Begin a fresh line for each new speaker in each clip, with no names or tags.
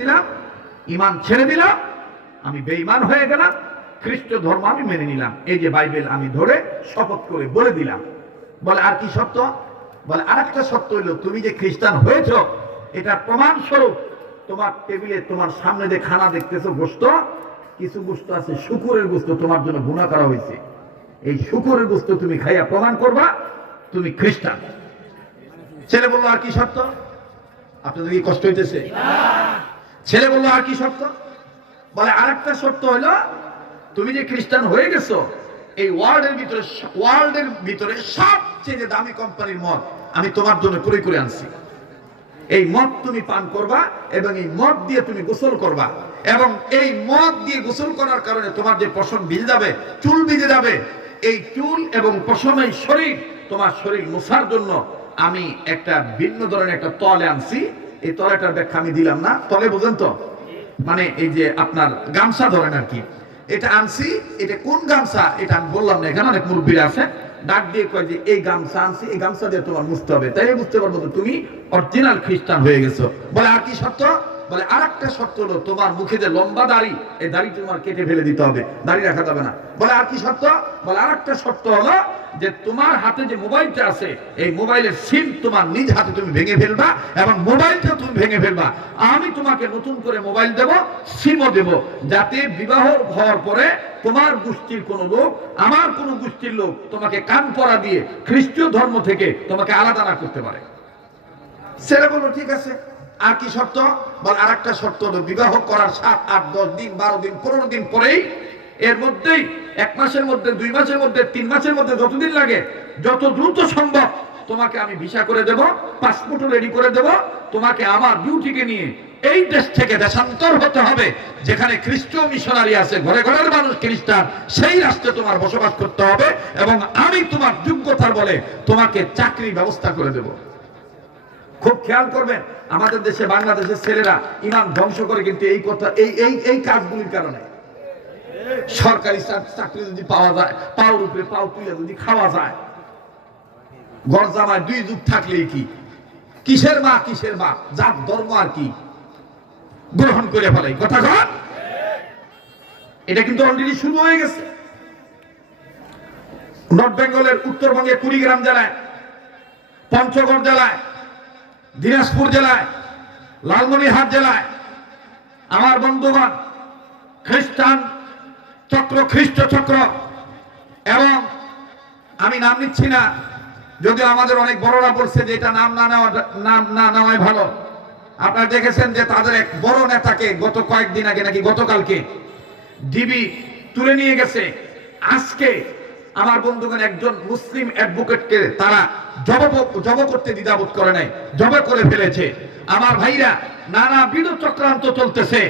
দিলাম ইমান ছেড়ে দিলাম, আমি বেঈমান হয়ে গেলাম, খ্রিস্ট ধর্ম আমি মেনে নিলাম। এই যে বাইবেল আমি ধরে শপথ করে বলে দিলাম। বলে, আর কি সত্য বলে, আরেকটা সত্য হইল, তুমি যে খ্রিস্টান হয়েছ এটা প্রমাণ স্বরূপ তোমার টেবিলে, তোমার সামনে যে খানা দেখতেছো গোস্ত কিছু গোস্ত আছে, শুকুরের গোস্ত তোমার জন্য গুণা করা হয়েছে। এই শুকুরের গোস্ত তুমি খাইয়া প্রমাণ করবা, তুমি খ্রিস্টান। ছেলে বলল, আর কি সত্য আপনাদের কি কষ্ট হইতেছে? ছেলে বলল, আর কি শর্ত? বলে, আরেকটা শর্ত হলো তুমি যে খ্রিস্টান হয়ে গেছো, এই ওয়ার্ল্ডের ভিতরে ওয়ার্ল্ডের ভিতরে সবচেয়ে দামি কোম্পানির মদ আমি তোমার জন্য করে করে আনছি। এই মদ তুমি পান করবা এবং এই মদ দিয়ে তুমি গোসল করবা এবং এই মদ দিয়ে গোসল করার কারণে তোমার যে পশম ভিজে যাবে, চুল ভিজে যাবে, এই চুল এবং পশম এই শরীর তোমার শরীর মোছার জন্য আমি একটা ভিন্ন ধরনের একটা তলে আনছি। এই তলাটার ব্যাখ্যা আমি দিলাম না। তলে বুঝেন তো? মানে এই যে আপনার গামছা ধরেন আর কি। এটা আনছি, এটা কোন গামছা? এটা আমি বললাম না, এখানে অনেক মুরব্বীরা আছে। ডাক দিয়ে কয় যে, এই গামছা আনছি, এই গামছা দিয়ে তোমার মুছতে হবে। তাই বুঝতে পারব তুমি অরিজিনাল খ্রিস্টান হয়ে গেছো। বলে, আর কি সত্য বলে আর একটা সত্য হলো তোমার মুখে যে লম্বা দাড়ি, এই দাড়ি তোমার কেটে ফেলে দিতে হবে, দাড়ি রাখা যাবে না। বলে, আর কি সত্য বলে আর একটা সত্য হলো যে তোমার হাতে যে মোবাইলটা আছে, এই মোবাইলের সিম তোমার নিজ হাতে তুমি ভেঙে ফেলবা এবং মোবাইলটা তুমি ভেঙে ফেলবা। আমি তোমাকে নতুন করে মোবাইল দেব, সিমও দেব, যাতে বিবাহ হওয়ার পরে তোমার গোষ্ঠীর কোন লোক, আমার কোন গোষ্ঠীর লোক তোমাকে কান পরা দিয়ে খ্রিস্টীয় ধর্ম থেকে তোমাকে আলাদা না করতে পারে। ছেলে বলল, ঠিক আছে। আর কি শর্ত? বল আর একটা শর্ত হলো, বিবাহ করার সাত, আট, দশ দিন, বারো দিন, পনেরো দিন পরেই এর মধ্যেই এক মাসের মধ্যে, দুই মাসের মধ্যে, তিন মাসের মধ্যে যতদিন লাগে, যত দ্রুত সম্ভব তোমাকে আমি ভিসা করে দেব পাসপোর্টও রেডি করে দেব, তোমাকে আমার ডিউটিকে নিয়ে এই দেশ থেকে দেশান্তর হতে হবে, যেখানে খ্রিস্টীয় মিশনারি আছে, ঘরে ঘরের মানুষ খ্রিস্টান, সেই রাষ্ট্রে তোমার বসবাস করতে হবে এবং আমি তোমার যোগ্যতার বলে তোমাকে চাকরি ব্যবস্থা করে দেব। খুব খেয়াল করবেন, আমাদের দেশে বাংলাদেশের ছেলেরা ইমান ধ্বংস করে কিন্তু এই কথা, এই এই এই কাজগুলির কারণে। সরকারি চাক- চাকরি যদি পাওয়া যায় পাওয়ার উপরে পাও তুলে যদি খাওয়া যায় ঘর জামায় দুই যুগ থাকলেই কি? কিসের মা কিসের মা? যার ধর্ম আর কি? গ্রহণ করে ফেলে, কথা কন? এটা কিন্তু অলরেডি শুরু হয়ে গেছে। নর্থ বেঙ্গলের উত্তরবঙ্গে কুড়িগ্রাম জেলায়, পঞ্চগড় জেলায় দিনাজপুর জেলায়, লালমনিরহাট জেলায় আমার বন্ধুগণ, খ্রিস্টান চক্র, খ্রিস্ট চক্র, এবং আমি নাম নিচ্ছি না, যদিও আমাদের অনেক বড়রা বলছে যে এটা নাম না নেওয়া, নাম না নেওয়াই ভালো। আপনারা দেখেছেন যে তাদের এক বড় নেতাকে গত কয়েকদিন আগে নাকি গতকালকে ডিবি তুলে নিয়ে গেছে। আজকে আমার বন্ধুগণ একজন মুসলিম অ্যাডভোকেটকে তারা জব করতে দ্বিধাবোধ করে নাই, জব করে ফেলেছে। আমার ভাইরা, নানা বিড় চক্রান্ত চলতেছে।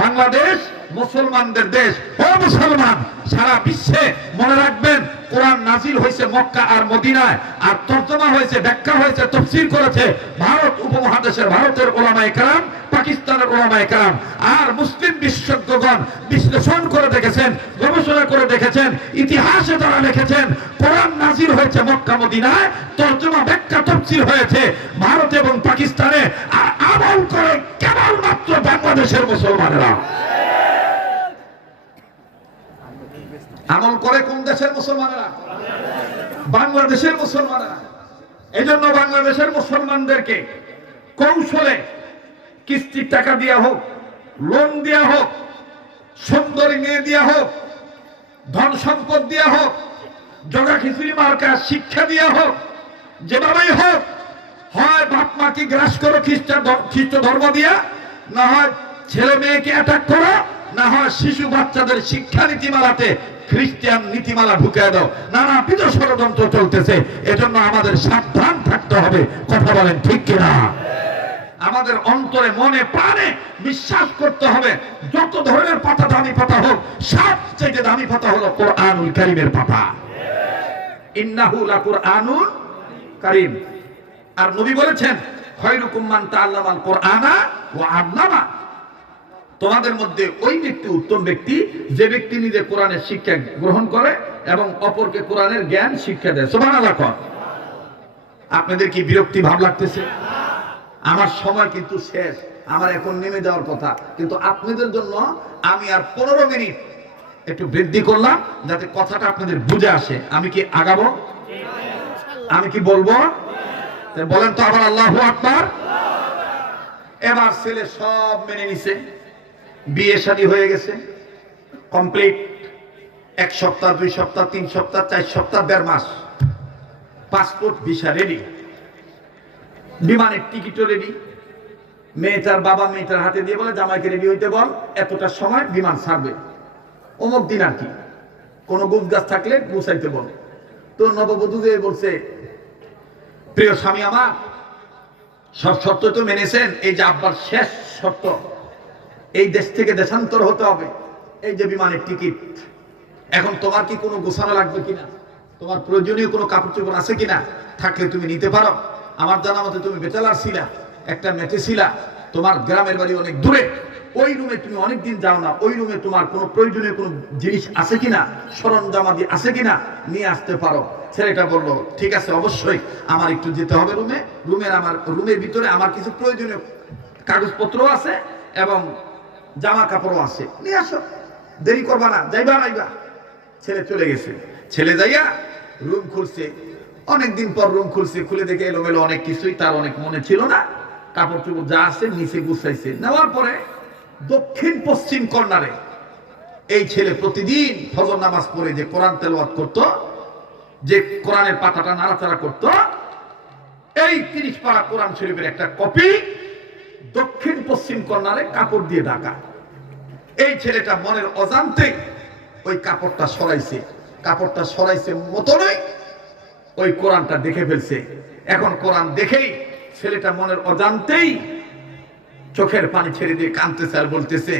বাংলাদেশ মুসলমানদের দেশ। ও মুসলমান, সারা বিশ্বে মনে রাখবেন, কোরআন নাজিল হয়েছে মক্কা আর মদিনায়, আর তর্জমা হয়েছে, ব্যাখ্যা হয়েছে তফসিল করেছে ভারত উপমহাদেশের ভারতের ওলামায় কেরাম। পাকিস্তানের ওলামায়ে কেরাম আর মুসলিম বিশেষজ্ঞগণ বিশ্লেষণ করে দেখেছেন, গবেষণা করে দেখেছেন, ইতিহাসে তারা লিখেছেন, কোরআন নাজিল হয়েছে মক্কা মদিনায়, তর্জমা ব্যাখ্যা তফসির হয়েছে ভারত এবং পাকিস্তানে, আর আমল করে কেবলমাত্র বাংলাদেশের মুসলমানেরা। আমল করে কোন দেশের মুসলমানেরা? বাংলাদেশের মুসলমানেরা। এই জন্য বাংলাদেশের মুসলমানদেরকে কৌশলে কিস্তির টাকা দেওয়া হোক, লোন দেওয়া হোক, সুন্দরী মেয়ে দেওয়া হোক, ধন সম্পদ দেওয়া হোক, জগা খিচুড়ি মার্কা, শিক্ষা দেওয়া হোক, যেভাবেই হোক, হয় বাপ মাকে গ্রাস করো খ্রিস্টান খ্রিস্ট ধর্ম দিয়া, না হয় ছেলে মেয়েকে অ্যাটাক করো, না হয় শিশু বাচ্চাদের শিক্ষা নীতিমালাতে খ্রিস্টান নীতিমালা ঢুকে দাও। নানা বিধ ষড়যন্ত্র চলতেছে, এজন্য আমাদের সাবধান থাকতে হবে। কথা বলেন ঠিক কিনা? আমাদের অন্তরে মনে প্রাণে বিশ্বাস করতে হবে, যত ধরনের পাতা দামি পাতা হোক সবচেয়ে দামি পাতা হলো কোরআনুল কারিমের পাতা। ইন্নাহু লাকুরআনুন কারীম। আর নবী বলেছেন খয়রুকুম মান তাআল্লামাল কোরআনা ওয়া আল্লামা। তোমাদের মধ্যে ওই ব্যক্তি উত্তম ব্যক্তি, যে ব্যক্তি নিজে কোরআনের শিক্ষা গ্রহণ করে এবং অপরকে কোরআনের জ্ঞান শিক্ষা দেয়। সুবহানাল্লাহ আপনাদের কি বিরক্তি ভাব লাগতেছে? আমার সময় কিন্তু শেষ। আমার এখন নেমে যাওয়ার কথা। কিন্তু আপনাদের জন্য আমি আর পনেরো মিনিট একটু বৃদ্ধি করলাম, যাতে কথাটা আপনাদের বুঝে আসে। আমি কি আগাবো? আমি কি বলব? বলেন তো আবার আল্লাহ আকবার। এবার ছেলে সব মেনে নিছে। বিয়ে শাদী হয়ে গেছে। কমপ্লিট। এক সপ্তাহ, দুই সপ্তাহ, তিন সপ্তাহ, চার সপ্তাহ, দেড় মাস। Passport visa ready. বিমানের টিকিটও রেডি মেয়েটার বাবা মেয়েটার হাতে দিয়ে বলে, জামাইকে রেডি হইতে বল, এতটা সময় বিমান ছাড়বে। অমুক দিন আর কি। কোনো গুপ গাছ থাকলে গুছাইতে বল। তো নববধূ যে বলছে, প্রিয় স্বামী আমার, সব শর্ত তো মেনেছেন, এই যে আব্বার শেষ শর্ত, এই দেশ থেকে দেশান্তর হতে হবে, এই যে বিমানের টিকিট। এখন তোমার কি কোনো গোছানো লাগবে কিনা? তোমার প্রয়োজনীয় কোনো কাপড় চোপড় আছে কিনা? থাকলে তুমি নিতে পারো। আমার জানা মতে তুমি বেচালার ছিলা একটা মেটে ছিলা তোমার গ্রামের বাড়ি অনেক দূরে। ওই রুমে তুমি অনেক দিন যাও না, ওই রুমে তোমার কোনো প্রয়োজনীয় কোনো জিনিস আছে কিনা, সরঞ্জামাদি আছে কিনা, নিয়ে আসতে পারো। ছেলেটা বলল, ঠিক আছে, অবশ্যই, আমার একটু যেতে হবে রুমে। রুমের আমার, রুমের ভিতরে আমার কিছু প্রয়োজনীয় কাগজপত্র আছে এবং জামা কাপড়ও আছে। নিয়ে আসো, দেরি করবা না, যাইবা নাইবা ছেলে চলে গেছে। ছেলে যাইয়া রুম খুলছে। অনেকদিন পর রুম খুলছে, খুলে দেখে এলোমেলো অনেক কিছুই, তার অনেক মনে ছিল না। কাপড় চোপড় যা আছে নিচে গুছাইছে। নেওয়ার পরে দক্ষিণ পশ্চিম কর্নারে এই ছেলে প্রতিদিন ফজর নামাজ পড়ে যে কোরআন তেলাওয়াত করত, যে কোরআনের পাতাটা নাড়াচাড়া করত, এই তিরিশ পাড়া কোরআন শরীফের একটা কপি দক্ষিণ পশ্চিম কর্নারে কাপড় দিয়ে ঢাকা। এই ছেলেটা মনের অজান্তে ওই কাপড়টা সরাইছে। কাপড়টা সরাইছে মতনই ওই কোরআনটা দেখে ফেলছে। এখন কোরআন দেখেই ছেলেটা মনের অজান্তেই চোখের পানি ছেড়ে দিয়ে কাঁদতেছে আর বলতেছে,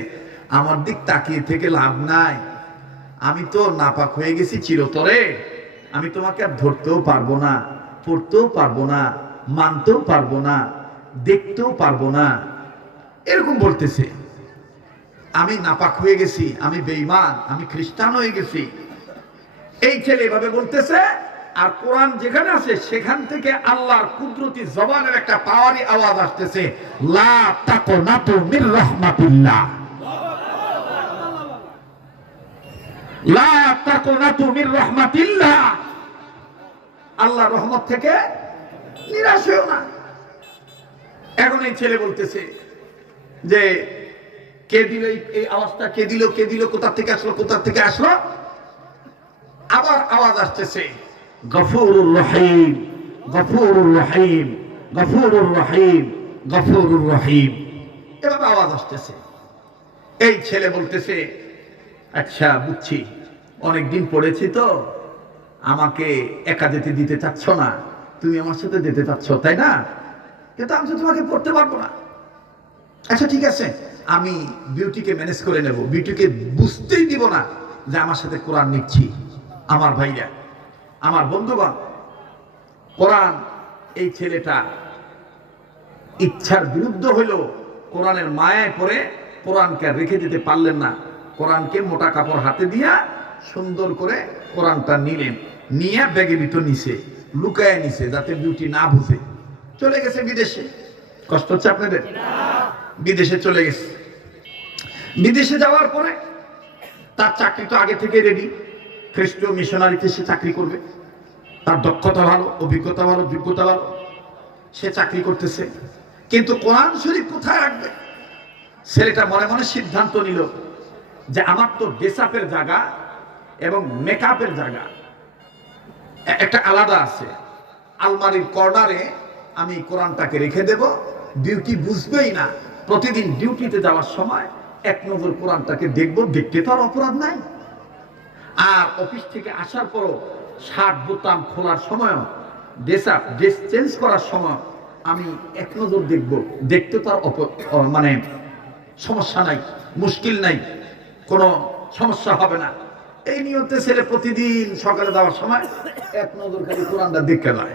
আমার দিক তাকিয়ে থেকে লাভ নাই। আমি তো নাপাক হয়ে গেছি চিরতরে। আমি তোমাকে আর ধরতেও পারব না, পড়তেও পারব না, মানতেও পারব না, দেখতেও পারব না। এরকম বলতেছে, আমি নাপাক হয়ে গেছি, আমি বেঈমান, আমি খ্রিস্টান হয়ে গেছি। এই ছেলে এভাবে বলতেছে আর কোরআন যেখানে আছে, সেখান থেকে আল্লাহর কুদরতি জবানের একটা পাওয়ারি আওয়াজ আসতেছে। লা মির রাহমাতিল্লাহ। লা মির রাহমাতিল্লাহ। আল্লাহ রহমত থেকে নিরাশ না। এখন এই ছেলে বলতেছে যে, কে দিল এই- এই আওয়াজটা? কে দিল? কে দিল? কোথা থেকে আসলো? কোথা থেকে আসলো? আবার আওয়াজ আসতেছে। গফুরুর রহিম গফুরুর রহিম গফুরুর রহিম গফুরুর রহিম। এভাবে আওয়াজ আসতেছে। এই ছেলে বলতেছে আচ্ছা বুঝছি। অনেকদিন পড়েছি তো। আমাকে একা যেতে দিতে চাচ্ছ না। তুমি আমার সাথে যেতে চাচ্ছ, তাই না? কিন্তু আমি তো তোমাকে পড়তে পারব না। আচ্ছা ঠিক আছে। আমি বিউটিকে ম্যানেজ করে নেব। বিউটিকে বুঝতেই দিব না যে আমার সাথে কোরআন নিচ্ছি আমার ভাইরা। আমার বন্ধুগণ, কোরআন এই ছেলেটা ইচ্ছার বিরুদ্ধ হইল কোরআনের মায়ায় পড়ে কোরআনকে রেখে দিতে পারলেন না। কোরআনকে মোটা কাপড় হাতে দিয়া সুন্দর করে কোরআনটা নিলেন। নিয়ে ব্যাগে ভিতর নিছে, লুকায় নিছে যাতে বিউটি না বুঝে চলে গেছে বিদেশে। কষ্ট হচ্ছে আপনাদের? বিদেশে চলে গেছে। বিদেশে যাওয়ার পরে তার চাকরি তো আগে থেকে রেডি খ্রিস্টীয় মিশনারিতে সে চাকরি করবে। তার দক্ষতা ভালো, অভিজ্ঞতা ভালো, যোগ্যতা ভালো। সে চাকরি করতেছে। কিন্তু কোরআন শরীফ কোথায় রাখবে? ছেলেটা মনে মনে সিদ্ধান্ত নিল যে আমার তো ডেসাপের জায়গা এবং মেকআপের জায়গা। একটা আলাদা আছে। আলমারির কর্নারে আমি কোরআনটাকে রেখে দেব। ডিউটি বুঝবেই না। প্রতিদিন ডিউটিতে যাওয়ার সময় এক নজর কোরআনটাকে দেখব। দেখতে তো আর অপরাধ নাই। আর অফিস থেকে আসার পরও শার্ট বোতাম খোলার সময়ও, ড্রেস আপ, ড্রেস চেঞ্জ করার সময় আমি এক নজর দেখব। দেখতে তো আর অপ- মানে সমস্যা নাই, মুশকিল নাই, কোনো সমস্যা হবে না। এই নিয়তে ছেলে প্রতিদিন সকালে যাওয়ার সময় এক নজর খালি কোরআনটা দেখে যায়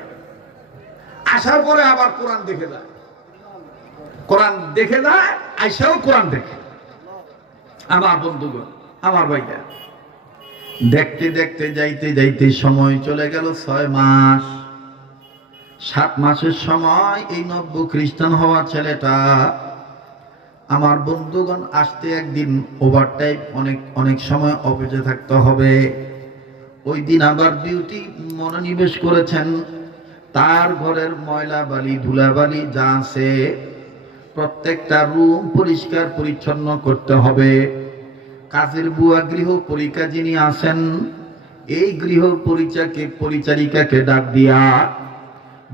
আসার পরে আবার কোরআন দেখে যায়। কোরআন দেখে যায়, আইসাও কোরআন দেখে। আমার বন্ধুগণ, আমার ভাইরা দেখতে দেখতে, যাইতে যাইতে সময় চলে গেল ছয় মাস। সাত মাসের সময় এই নব্য খ্রিস্টান হওয়া ছেলেটা
আমার বন্ধুগণ আসতে একদিন ওভারটাইম অনেক অনেক সময় অফিসে থাকতে হবে। ওই দিন আবার ডিউটি মনোনিবেশ করেছেন। তার ঘরের ময়লা বালি ধুলাবালি যা আছে, প্রত্যেকটা রুম পরিষ্কার পরিচ্ছন্ন করতে হবে। কাজের বুয়া গৃহ পরিকা যিনি আসেন এই গৃহ পরিচাকে পরিচারিকাকে ডাক দিয়া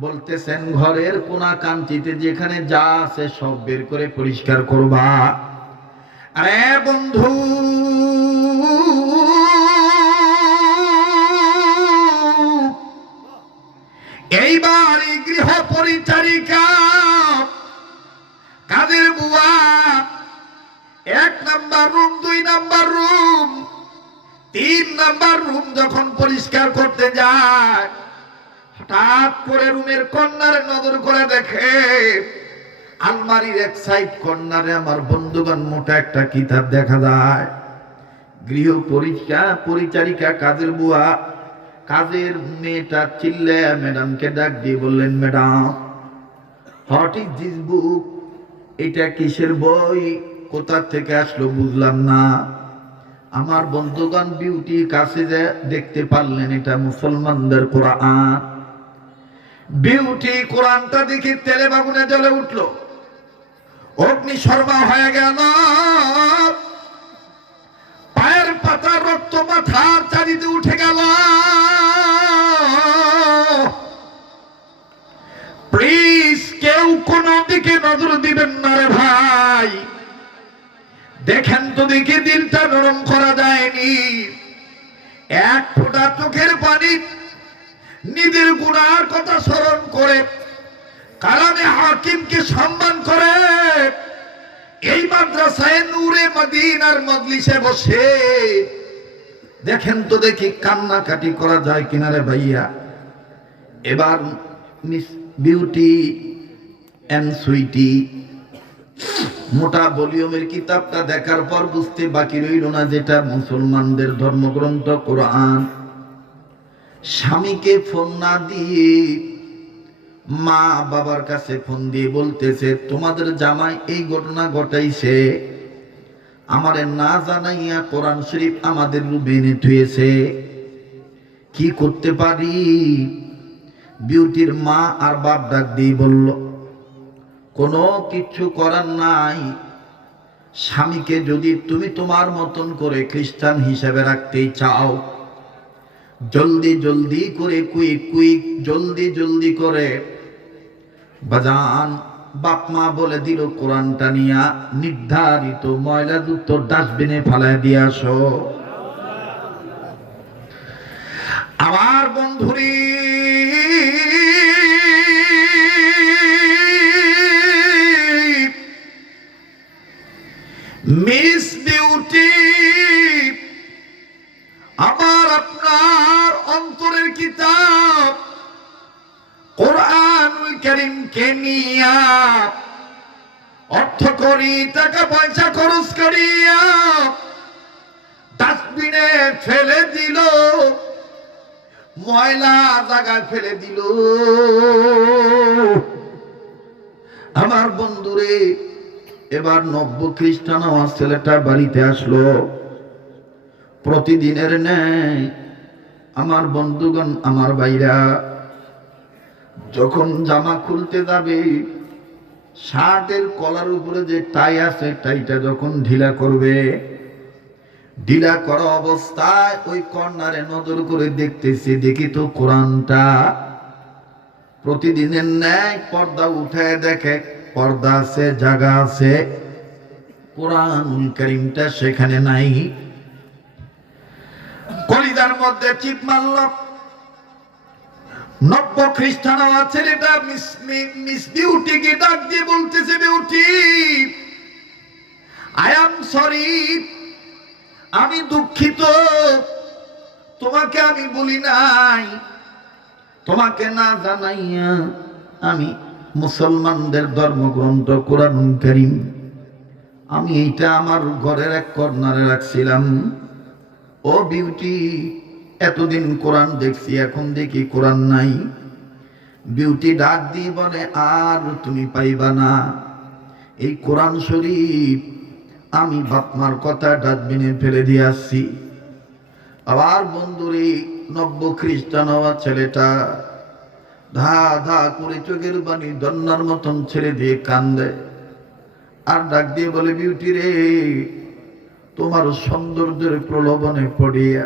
বলতেছেন, ঘরের কোনা কান্তিতে যেখানে যা আছে সব বের করে পরিষ্কার করবা। আরে বন্ধু তিন নাম্বার রুম যখন পরিষ্কার করতে যায়, হঠাৎ করে রুমের কর্নারে নজর করে দেখে আলমারির এক সাইড কর্নারে আমার বন্ধুগণ মোটা একটা কিতাব দেখা যায়। গৃহ পরিষ্কার, পরিচারিকা, কাজের বুয়া। কাজের মেয়েটা চিল্লে ম্যাডামকে ডাক দিয়ে বললেন, madam what is this book? এটা কিসের বই? কোথা থেকে আসলো বুঝলাম না। আমার বন্ধুগণ বিউটি কাছে যে দেখতে পারলেন, এটা মুসলমানদের কোরআন। বিউটি কোরআনটা দেখি তেলে বাগুনে জ্বলে উঠল। অগ্নি শর্মা হয়ে গেল। চোখের পানি, নিজের গুণার কথা স্মরণ করে, কালামে হাকিমকে সম্মান করে। এই মাদ্রাসায় নূরে মদিনার মজলিসে বসে। দেখেন তো দেখি কান্নাকাটি করা যায় কিনারে ভাইয়া। এবার মিস বিউটি অ্যান্ড সুইটি, মোটা ভলিউমের কিতাবটা দেখার পর বুঝতে বাকি রইল না যেটা মুসলমানদের ধর্মগ্রন্থ, কোরআন। স্বামীকে ফোন না দিয়ে মা বাবার কাছে ফোন দিয়ে বলতেছে, তোমাদের জামাই এই ঘটনা ঘটাইছে। আমারে না জানাইয়া কোরআন শরীফ আমাদের রুমে এনে থুয়েছে। কি করতে পারি? বিউটির মা আর বাপ ডাক দিয়ে বলল, কোনো কিচ্ছু করার নাই। স্বামীকে যদি তুমি তোমার মতন করে খ্রিস্টান হিসেবে রাখতেই চাও জলদি জলদি করে কুইক কুইক জলদি জলদি করে। বাজান, বাপ মা বলে দিল, কোরআনটা নিয়া নির্ধারিত ময়লাযুক্ত ডাস্টবিনে ফালায় দিয়ে আসো। আমার বন্ধুরি, মিস বিউটি আমার আপনার অন্তরের কিতাব কোরআনুল করিমকে নিয়া অর্থ করি, টাকা পয়সা খরচ করিয়া ডাস্টবিনে ফেলে দিল, ময়লা জায়গায় ফেলে দিল। আমার বন্ধুরে, এবার নব্য খ্রিস্টান আমার ছেলেটা বাড়িতে আসলো। প্রতিদিনের ন্যায়, আমার বন্ধুগণ, আমার ভাইরা, যখন জামা খুলতে যাবে, শার্টের কলার উপরে যে টাই আছে, টাইটা যখন ঢিলা করবে, ঢিলা করা অবস্থায় ওই কর্নারে নজর করে দেখতেছি, দেখি তো কোরআনটা। প্রতিদিনের ন্যায় পর্দা উঠে দেখে, পর্দা আছে, জায়গা আছে। কোরআনুল করিমটা সেখানে নাই। কলিদার মধ্যে চিপ মারল। নব্য খ্রিস্টান আমার ছেলেটা, মিস মিস বিউটিকে ডাক দিয়ে বলতেছে, বিউটি আই এম সরি আমি দুঃখিত, তোমাকে আমি বলি নাই, তোমাকে না জানাইয়া আমি মুসলমানদের ধর্মগ্রন্থ কোরআন করিম, আমি এইটা আমার ঘরের এক কর্নারে রাখছিলাম। ও বিউটি, এতদিন কোরআন দেখছি, এখন দেখি কোরআন নাই। বিউটি ডাক দিয়ে বলে, আর তুমি পাইবা না। এই কোরআন শরীফ আমি বাপমার কথা ডাস্টবিনে ফেলে দিয়ে আসছি। আবার বন্ধুরে, নব্য খ্রিস্টান হওয়া ছেলেটা ধা ধা করে চোখের বাণী দন্নার মতন ছেড়ে দিয়ে কান্দে। আর ডাক দিয়ে বলে, বিউটি রে তোমার সৌন্দর্যের প্রলোভনে পড়িয়া